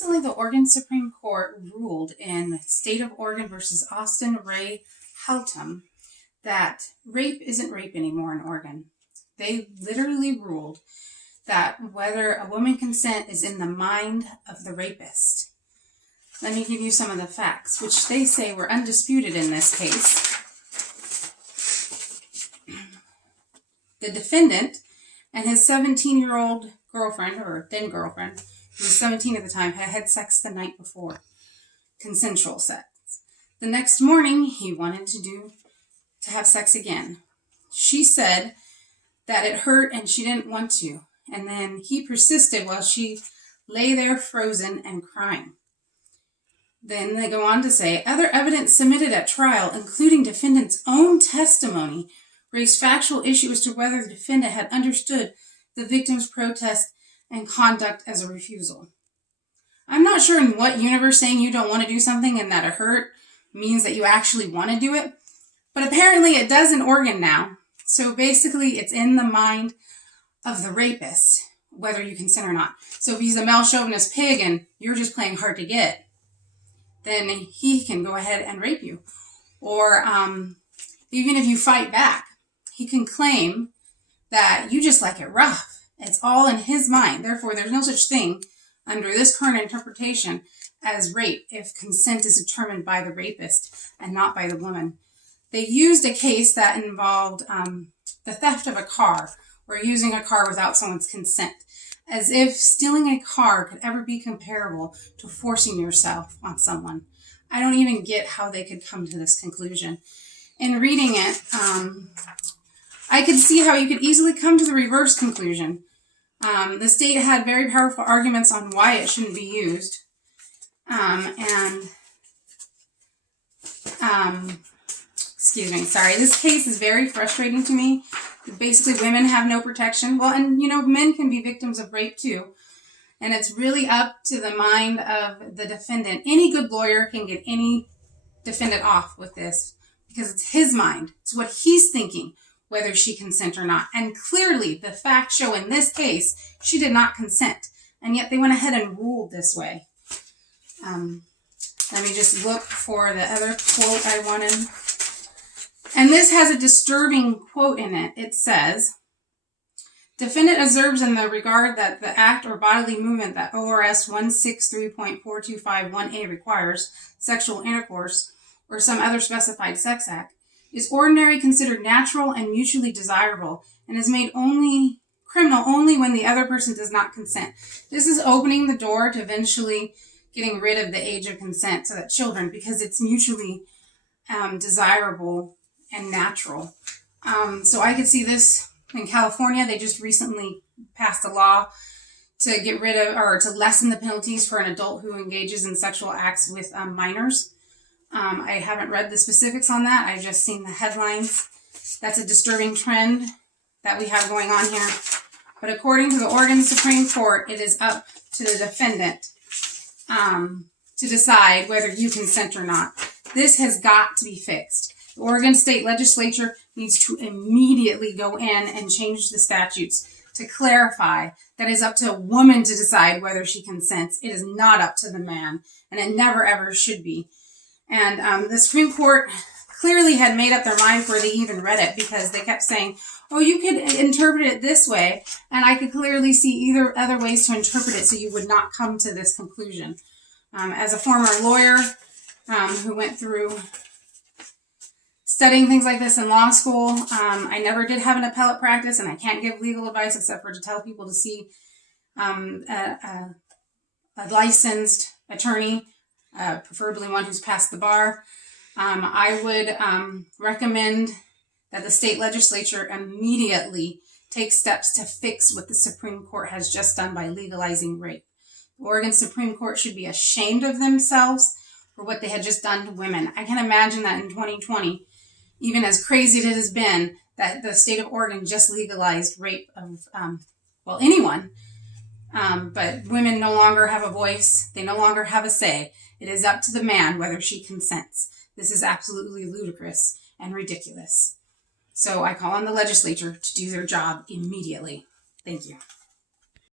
Recently, the Oregon Supreme Court ruled in State of Oregon versus Austin Ray Haltom that rape isn't rape anymore in Oregon. They literally ruled that whether a woman consent is in the mind of the rapist. Let me give you some of the facts, which they say were undisputed in this case. The defendant and his 17-year-old girlfriend, or then girlfriend, who was 17 at the time, had had sex the night before. Consensual sex. The next morning, he wanted to have sex again. She said that it hurt and she didn't want to. And then he persisted while she lay there frozen and crying. Then they go on to say, other evidence submitted at trial, including defendant's own testimony, raised factual issues as to whether the defendant had understood the victim's protest and conduct as a refusal. I'm not sure in what universe saying you don't want to do something and that it hurt means that you actually want to do it, but apparently it does in Oregon now. So basically it's in the mind of the rapist, whether you consent or not. So if he's a male chauvinist pig and you're just playing hard to get, then he can go ahead and rape you. Or even if you fight back, he can claim that you just like it rough. It's all in his mind. Therefore, there's no such thing under this current interpretation as rape if consent is determined by the rapist and not by the woman. They used a case that involved the theft of a car or using a car without someone's consent, as if stealing a car could ever be comparable to forcing yourself on someone. I don't even get how they could come to this conclusion. In reading it, I could see how you could easily come to the reverse conclusion. The state had very powerful arguments on why it shouldn't be used. Excuse me, sorry. This case is very frustrating to me. Basically, women have no protection. Well, and men can be victims of rape too. And it's really up to the mind of the defendant. Any good lawyer can get any defendant off with this because it's his mind. It's what he's thinking, whether she consent or not. And clearly, the facts show in this case, she did not consent. And yet they went ahead and ruled this way. Let me just look for the other quote I wanted. And this has a disturbing quote in it. It says, defendant observes in the regard that the act or bodily movement that ORS 163.4251A requires, sexual intercourse, or some other specified sex act, is ordinarily considered natural and mutually desirable, and is made criminal only when the other person does not consent. This is opening the door to eventually getting rid of the age of consent so that children, because it's mutually desirable and natural. So I could see this in California. They just recently passed a law to get rid of, or to lessen the penalties for an adult who engages in sexual acts with minors. I haven't read the specifics on that. I've just seen the headlines. That's a disturbing trend that we have going on here. But according to the Oregon Supreme Court, it is up to the defendant to decide whether you consent or not. This has got to be fixed. The Oregon State Legislature needs to immediately go in and change the statutes to clarify that it is up to a woman to decide whether she consents. It is not up to the man, and it never ever should be. And the Supreme Court clearly had made up their mind before they even read it, because they kept saying, oh, you could interpret it this way. And I could clearly see other ways to interpret it so you would not come to this conclusion. As a former lawyer who went through studying things like this in law school, I never did have an appellate practice, and I can't give legal advice except for to tell people to see a licensed attorney, preferably one who's passed the bar. I would recommend that the state legislature immediately take steps to fix what the Supreme Court has just done by legalizing rape. The Oregon Supreme Court should be ashamed of themselves for what they had just done to women. I can imagine that in 2020, even as crazy as it has been, that the state of Oregon just legalized rape of, anyone. But women no longer have a voice. They no longer have a say. It is up to the man whether she consents. This is absolutely ludicrous and ridiculous. So I call on the legislature to do their job immediately. Thank you.